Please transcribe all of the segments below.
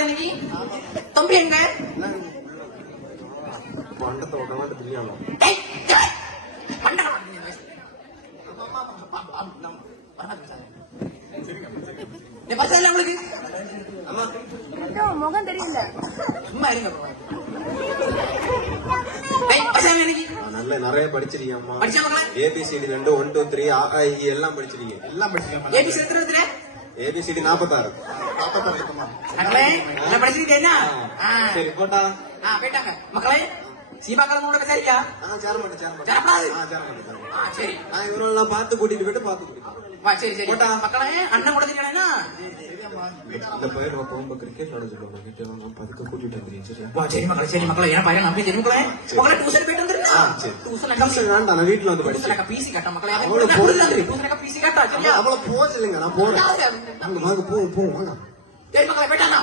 மக்களே இன்னைக்கு தம்பி எங்க உங்களுக்கு முகம் தெரியல. சும்மா இருங்க. நல்ல நிறைய படிச்சிருக்கீங்கம்மா. ஏபிசிடி 2 1 2 3 எல்லாம் படிச்சிருக்கீங்க. எல்லாம் படிச்சிருக்கீங்க. ஏபிசிடி எத்தனை? ஏபிசிடி 46. படிச்சிருக்கீங்க. சரி போட்டா போயிட்டாங்க மக்களே. சீமாக்காலம் கூட சரியா? சரி இவரெல்லாம் பார்த்து கூட்டிட்டு போயிட்டு பார்த்து கூட்டிட்டு சரி சரி போட்டா மக்களே. அண்ணன் கூட தெரியாதுன்னா இந்த பையன் ரொம்ப கிரிக்கெட் விளையாடுவாங்க. பதுக்க கூட்டிட்டு வந்துருக்கீங்க. சரி மக்களே. சரி மக்களே. ஏன் பையன் அப்படி தெரியும் மக்களே. உங்களை டியூஷன் போயிட்டு வந்துருக்கா? டியூஷன் வேண்டாம், நான் வீட்டுல வந்து படிச்சேன். பிசி கட்ட மக்களே. டியூஷன் பிசி கட்டா சரியா? அவளை போச்சு இல்லைங்க, நான் போறேன். அங்க வாங்க போவோம் வாங்க. சரி மக்களே போயிட்டானா?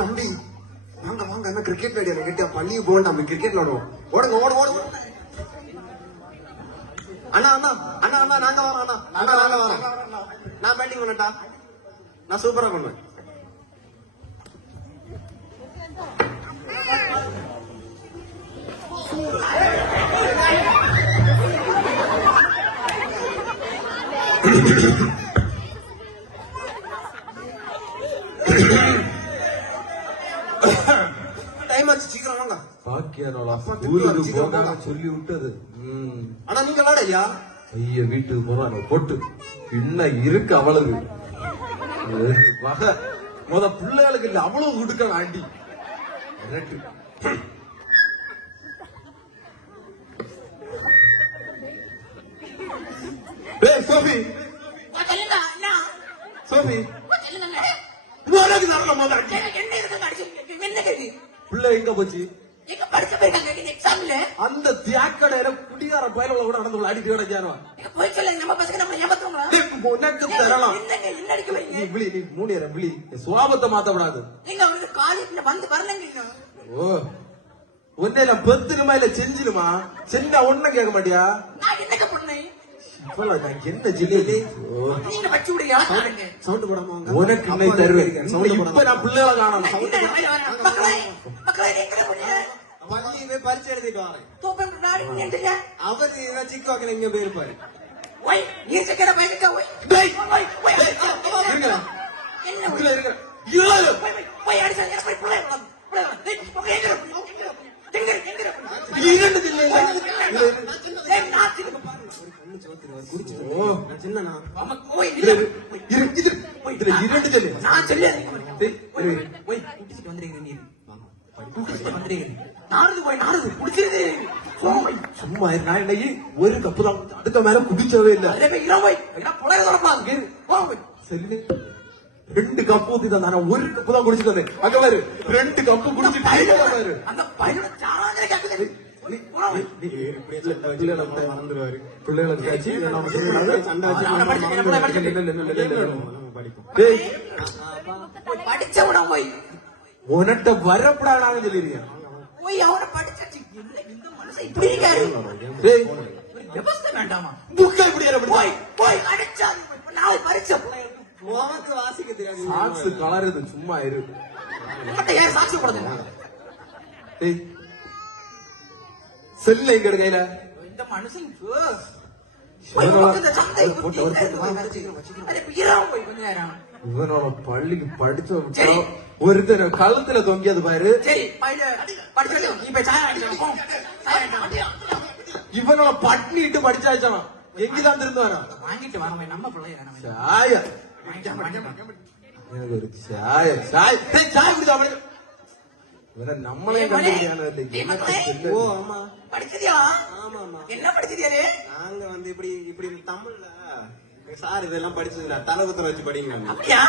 தம்பி வாங்க வாங்க, என்ன கிரிக்கெட் விளையாடு கிட்ட பள்ளிக்கு போக நம்ம கிரிக்கெட் விளையாடுவோம். ஓடுங்க ஓடு ஓடு. அண்ணா அண்ணா அண்ணா அண்ணா நாங்க வரோம். அண்ணா அண்ணா நாங்க வரோம். நான் பேட்டிங் பண்ணட்டா? நான் சூப்பரா பண்ணுவேன். டைம் ஆச்சு, சீக்கிரம் வாங்க. சொல்லி விட்டது. ஆனா நீங்க விளையாடையா? ஐய வீட்டுக்கு போறாங்க போட்டு இன்னும் இருக்கு அவ்வளவு வகை. பிள்ளைகளுக்கு இல்ல அவ்வளவு கொடுக்க ஆண்டி. சோபி சோபி பிள்ளை எங்க போச்சு? அந்த தியாக்கடையில குடிகார பயல கூட நடந்து அடிட்டு கிடைச்சாருவான். தரலாம் நீ விழி, நீ மூணியற விழி. சுவாபத்தை மாத்தப்படாது. ஓ ஒன்னே நான் பெத்துருமா இல்ல செஞ்சிருமா? செஞ்சா ஒன்னும் கேட்க மாட்டியா? என்ன ஜில்லி சவுண்ட் போடாம உனக்கு இன்னை தருவேன். இப்ப நான் பிள்ளைகளை காணணும். பள்ளியுமே பரிசு எழுதிட்டு வரேன். அவர் சிக்கோக்கல இங்க போயிருப்பாரு. சும்மா நான் இன்னைக்கு ஒரு கப்பு தான், அதுக்கு மேல குடிச்சவே இல்லை. சரி 2 கப்பு ஊத்தி தான், நான் 1 கப்பு தான் குடிச்சிட்டு வந்தேன். அங்க பாரு 2 கப்பு குடிச்சிட்டு பாரு. உனட்ட வரப்படாதான்னு சொல்லிருக்கேன். வேண்டாமா வாசிக்க தெரியாது. சாக்ஸ் கலருது, சும்மா இரு. செல்ல எங்க கையில இந்த மனுஷன் இவனோட பள்ளிக்கு படிச்ச ஒருத்தர் கழுத்துல தொங்கியது பாரு. இவனோட பட்னிட்டு படிச்சாச்சான். எங்கதான் திருந்து வரான்? வாங்கிட்டு வர நம்ம பிள்ளைய சாய ஒரு சாய சாய் சாய் குடிச்சா நம்மளே கண்டுபிடிக்கான. ஓ ஆமா படிச்சதியா? ஆமா ஆமா. என்ன படிச்சதியாரு? நாங்க வந்து இப்படி இப்படி தமிழ்ல சார் இதெல்லாம் படிச்சதுல தலகுத்துல வச்சு படிங்க. அப்படியா?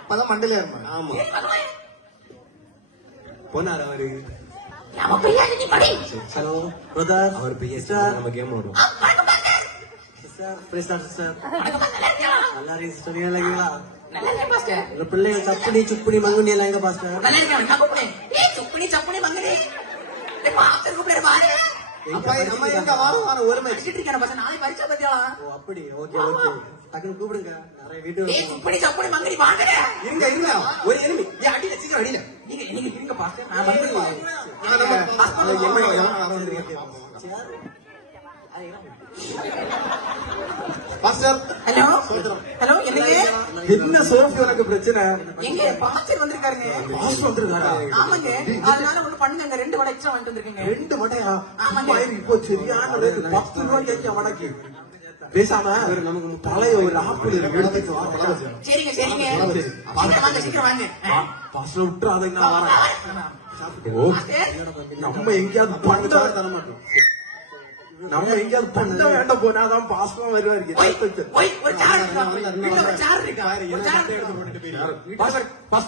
அப்பதான் மண்டலியா இருப்பாங்க. ஆமா போனாரு அவரு. ஹலோ பிரதர், அவர் பையன் நம்ம கேம் ஆடுவோம். நல்லா இருக்கு சிஸ்டர். இல்லைங்களா நல்லா இருக்கேன் பாஸ்டர். இந்த பிள்ளைங்க சப்புனி சுப்புனி மங்குனி எல்லாம் எங்க பாஸ்டர்? நல்லா இருக்கேன். நான் கூப்பிடுறேன். ஏய் சுப்புனி சப்புனி மங்கனி. டேய் பாஸ்டர் கூப்பிடுற பாரு. அப்பா நம்ம எங்க வாரம் ஒரு மேட்ச் அடிச்சிட்டு இருக்கேன் பாஸ்டர். நாளை பரிச்சை பத்தியாளா? ஓ அப்படி. Okay okay. டக்குனு கூப்பிடுங்க. நிறைய வீடியோ ஏய் சுப்புனி சப்புனி மங்கனி வாங்கடா. இருங்க ஒரு எனிமி. ஏய் அடில சீக்கிரம் அடில. நீங்க இருங்க பாஸ்டர். நான் வந்துருவேன். பாஸ்டர் ஹலோ ஹலோ என்னங்க? என்ன சோஃபி உனக்கு பிரச்சனை? எங்க பாஸ்டர் வந்திருக்காருங்க. பாஸ்டர் வந்திருக்காரா? ஆமாங்க. அதனால ஒண்ணு பண்ணுங்க. 2 வடை எக்ஸ்ட்ரா வாங்கிட்டு வந்திருக்கீங்க. 2 வடையா? ஆமாங்க. இப்போ சரியான ரேட் 10 ரூபாய்க்கு ஆச்சு வடைக்கு. பேசாம நமக்கு தலைய ஒரு ஆப்பிள் எடுத்துட்டு வா. சரிங்க சீக்கிரம் வாங்க. பாஸ்டர் விட்டுறாத நான் வரேன். நம்ம எங்கேயாவது பண்ண தர மாட்டோம். நம்ம எங்கேயாவது பண்ண வேண்டாம் போனாதான் பாஸ்டர் வருவாரு.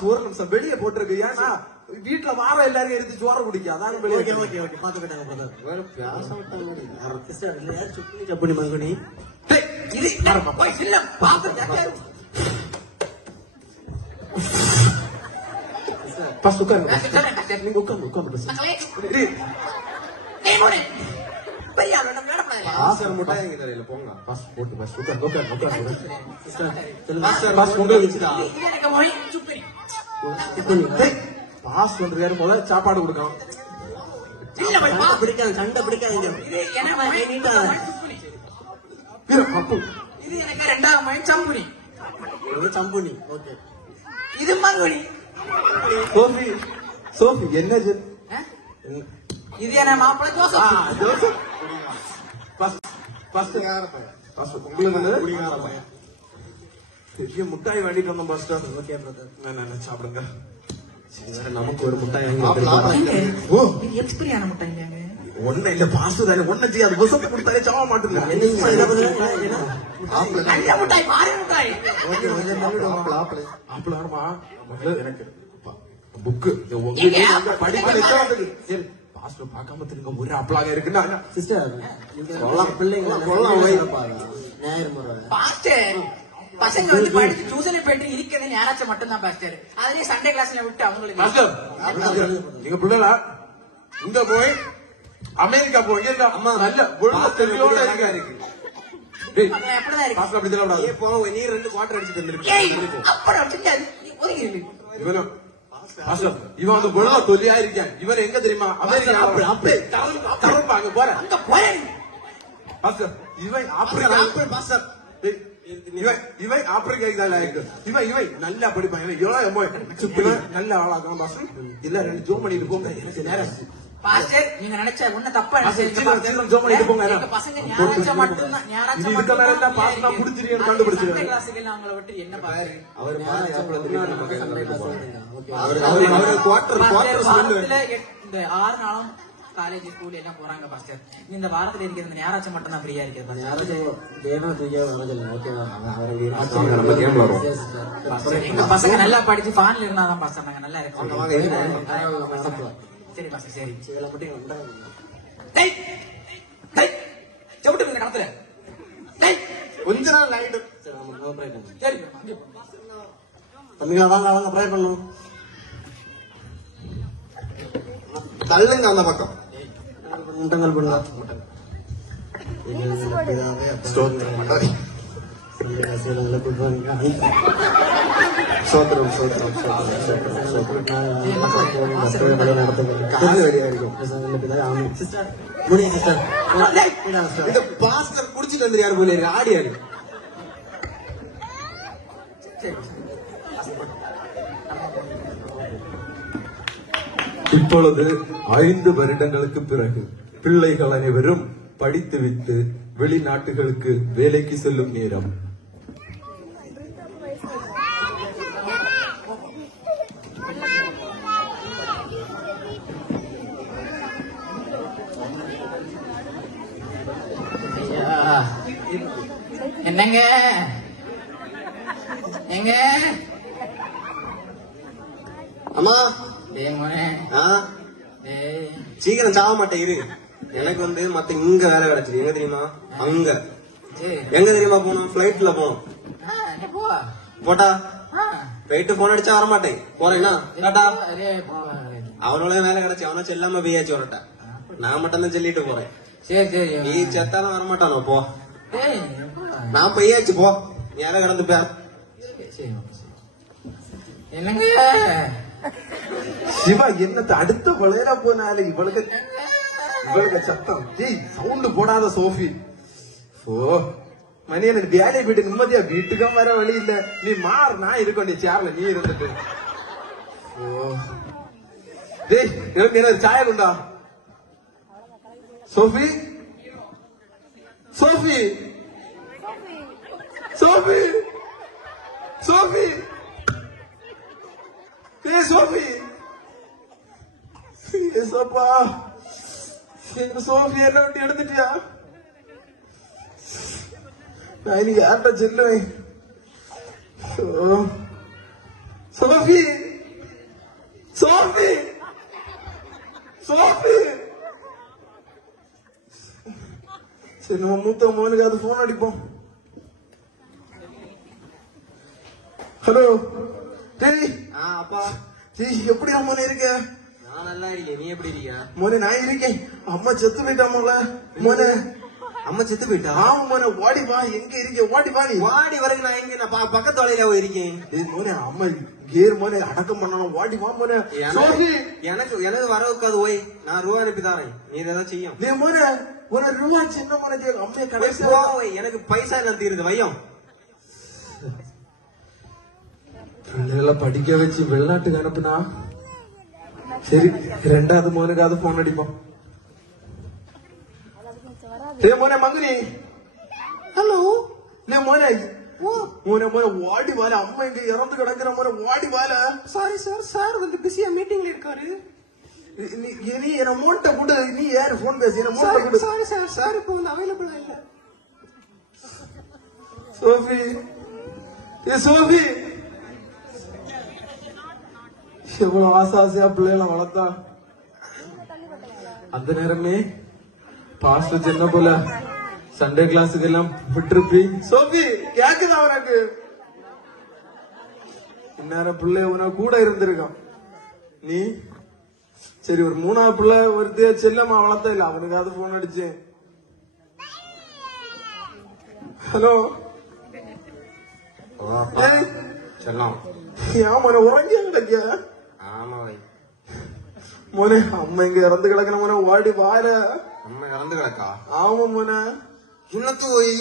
ஒரு நிமிஷம் வெளியே போட்டிருக்கு. ஏன்னா வீட்டுல வாரம் எல்லாரும் எடுத்து சோற குடிக்கும். அதான் வெளியே. ஓகே பாத்துக்கிட்டாங்க. சுப்புனி சப்புனி மங்குனி நீங்க உட்காந்து பாஸ்டர் முட்டாய் எங்க தெரியல போங்க. பாஸ் பண்றாரு போல சாப்பாடு கொடுக்கணும். பிடிக்காது சண்டை பிடிக்காதீங்க. இது எனக்கு 2வது மணி சம்புனி. சம்புனி. ஓகே இது மங்குனி. சோஃபி என்னது? இது என்ன மாப்பிள்ளை ஜோசப். பெரிய முட்டாய் வாங்கிட்டு வந்தோம் பாஸ்டர். Okay brother. சாப்பிடுங்க. நமக்கு ஒரு முட்டாய் எக்ஸ்பிரியான முட்டாங்க. ஒன்னும் இல்ல பாஸ்டர் தானே ஒன்னும் செய்யாது. புசத்தை கொடுத்தாலே சாவ மாட்டேங்க. நல்ல முட்டாய் மாறி முட்டாய். ஆப்பிள் ஆரமா எனக்கு புக்கு படிக்க பாஸ்டர் பார்க்காம திரும்ப ஒரு ஆப்பிளாக இருக்குன்னா சிஸ்டர் பிள்ளைங்க பாஸ்டர் பசங்க வந்து படிச்சு டியூஷன் போயிட்டு இருக்கிறது யாராச்சும் மட்டும்தான் பாஸ்டர். அதுலயே சண்டே கிளாஸ்ல விட்டு அவங்களுக்கு நீங்க பிள்ளைகளா இங்க போய் அமெரிக்கா போய் அம்மா நல்ல ஒழுங்கா தெளிவோட இருக்காரு. எப்படிதான் இருக்கு பாஸ்டர் அப்படி சொல்லக்கூடாது. நீ 2 குவார்டர் அடிச்சு தந்துருக்கு. இவன் வந்து ஒழுங்கா தொல்லியா இருக்கான். இவர் எங்க தெரியுமா? அமெரிக்கா. அங்க போற இவன் ஆப்பிரிக்கா. இவன் ஆப்பிரிக்கா இவன் நல்லா படிப்பான். இவன் நல்ல ஆளாகும் பாஸ்டர். இல்ல 2 ஜோம் பண்ணிட்டு போங்க. எனக்கு நேரம் பாஸ்டர் நீங்க நினைச்ச ஒண்ணு தப்பா பசங்க அவங்கள விட்டு என்ன பாரு இந்த 6 நாளும் காலேஜ் ஸ்கூல் எல்லாம் போறாங்க பாஸ்டர். இந்த வாரத்துல இருக்கிறது யாராச்சும் மட்டும் தான் ஃப்ரீயா இருக்கிறது. எங்க பசங்க நல்லா படிச்சு ஃபான்ல இருந்தாதான் பாஸ்டர் நாங்க நல்லா இருக்கோம். சரி பாஸ்டர் சரி செவிட்டு நடத்துல கொஞ்ச நாள் ஆயிடும். சரி தம்பிங்களா வாங்க வாங்க ப்ரே பண்ணும். தள்ளுங்க அந்த பக்கம். முட்டங்கள் பண்ணுங்க. சோத்திரம் சோத்திரம் பாஸ்டர் குடிச்சிட்டு வந்துருக்காரு போல ஆடியாரு. இப்பொழுது 5 வருடங்களுக்கு பிறகு பிள்ளைகள் அனைவரும் படித்துவிட்டு வெளிநாட்டுகளுக்கு வேலைக்கு செல்லும் நேரம். என்னங்க எங்க அம்மா மோனே சீக்கிரம் சாக மாட்டேன் இரு. எனக்கு வந்து மத்த இங்க வேலை கிடைச்சது. எங்க தெரியுமா? அங்க எங்க தெரியுமா போனோம்? பிளைட்ல போனோம். போட்டா ஆ. போயிட்டு போன் அடிச்சா வரமாட்டேன் போறேன்னா டாடா. அரே, போ. அவனோட வேலை கிடைச்சி அவனா செல்லாம பியாச்சு வரட்டா. நான் மட்டும் தான் சொல்லிட்டு போறேன். சரி சரி நீ செத்தாலும் வரமாட்டானோ போ. டேய், எப்பா? நான் பையாச்சு போ. நீ யாரை கிடந்து பே. சரி, சரி. என்னங்க சிவா என்னத்த அடுத்த விளையாட போனாலே இவளுக்கு சத்தம். டேய் சவுண்ட் போடாத சோஃபி. ஓ மணி எனக்கு வேலையை போயிட்டு நிம்மதியா வீட்டுக்கும் வர வழி இல்ல. நீ மாறு, நான் இருக்கோம். நீ சேர்ல நீ இருந்துட்டு. ஓ டேய் எனக்கு சாய கொண்டா. சோஃபி சோஃபி சோஃபி சோஃபி ஏ சோஃபி ஏசப்பா எங்க சோஃபி என்ன விட்டு எடுத்துட்டியா? நான் இன்னைக்கு யார்கிட்ட சொல்லுவேன்? சோஃபி சோஃபி சோஃபி சரி நம்ம மூத்த மோனுக்கு அது போன் அடிப்போம். ஹலோ டேய். அப்பா டேய் எப்படி அம்மன் இருக்க? நான் நல்லா இருக்கேன். நீ எப்படி இருக்கியா? மோனே நான் இருக்கேன். அம்மா செத்து போயிட்டாமல மோனே. அம்மா செத்து போயிட்டா? ஆமா மோனே ஓடி வா. எங்க இருக்க? ஓடி வா. நீ வாடி வரைக்கும் நான் எங்க நான் பக்கத்து வலையில இருக்கேன். மோனே அம்மா கேர் மோனே அடக்கம் பண்ணணும். ஓடி வா மோனே. எனக்கு வரவுக்கு அது ஓய். நான் ரூபா அனுப்பி தாரேன். நீ ஏதாவது செய்யும். நீ மோனே ஒரு ரூபா சின்ன மோனே அம்மையை கடைசி எனக்கு பைசா என்ன தீருது வையம். பிள்ளைகளை படிக்க வச்சு வெளிநாட்டுக்கு அனுப்புனா சரி. ரெண்டாவது மோனுக்காவது போன் அடிப்போம். ஏ மோனே மங்குனி. ஹலோ மோனே மோனே மோனே ஓடி வால. அம்மா இங்க இறந்து கிடக்குற மோனே ஓடி வால. சாரி சார், சார் வந்து பிஸியா மீட்டிங்ல இருக்காரு. நீ என்ன மோட்ட கூட நீ யாரு போன் பேசி என்ன மோட்ட கூட. சாரி சார், சார் இப்போ வந்து அவைலபிள் இல்ல. சோஃபி ஏ சோஃபி எவ்வளவு ஆசை பிள்ளைகளை வளர்த்தா. அந்த நேரமே பாஸ்டர் சின்ன போல சண்டே கிளாஸுக்கு எல்லாம் விட்டுருப்பி. சோஃபி கேக்குதா உனக்கு? இந்நேரம் பிள்ளை உனக்கு கூட இருந்திருக்கான். நீ சரி ஒரு மூணாவது பிள்ளை ஒருத்தைய செல்லமா வளர்த்த இல்ல. அவனுக்காவது போன் அடிச்சேன். ஹலோ செல்லம். ஏன் மோனே உறங்கியா கிடக்கியா? ஆமா வை. மோனே அம்மா இங்க இறந்து கிடக்குற மோனே ஓடி வார. அம்மா இறந்து கிடக்கா? ஆமா மோனே. இன்னத்து போய்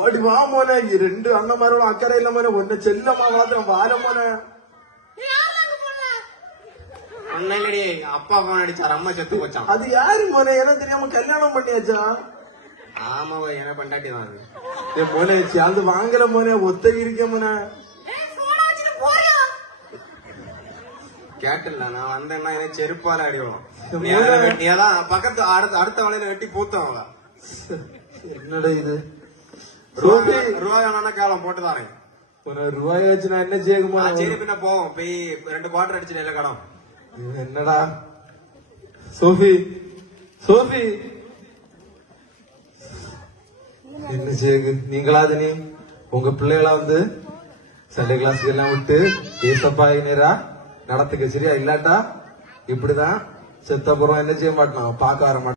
ஓடி வா மோனே. ரெண்டு அண்ணன்மாரோட அக்கறை இல்ல மோனே. ஒன்ன செல்லமா வளர்த்துறேன் வார மோனே. உன்னையிலடி அப்பா போன் அடிச்சார். அம்மா செத்து போச்சான். அது யாரு மோனே? எனக்கு தெரியாம கல்யாணம் பண்ணியாச்சா? ஆமா வை, என்ன பண்டாட்டி தான் அது. ஏ மோனே அது வாங்கல மோனே. ஒத்த இருக்க மோனே. கேட்டல நான் வந்தேன்னா எனக்கு செருப்பால அடிவிடும். பக்கத்து அடுத்த வலையில வெட்டி பூத்தவங்க. என்னடா இது? ரூபாய் வேணா கேவலம் போட்டு தாரேன். ஒரு ரூபாய் வச்சு நான் என்ன செய்யுமா? சரி பின்ன போவோம். போய் 2 குவார்டர் அடிச்சு நெல்ல கடம். என்னடா சோஃபி சோஃபி என்ன செய்யுங்க நீங்களாவது. நீ உங்க பிள்ளைகளா வந்து சண்டே கிளாஸுக்கு எல்லாம் விட்டு ஏசப்பா நேரா நடத்துக்க சரியா? இல்லாட்டா இப்படிதான் செத்த புறம் என்ன செய்ய மாட்டான் பார்க்க வர மாட்டான்.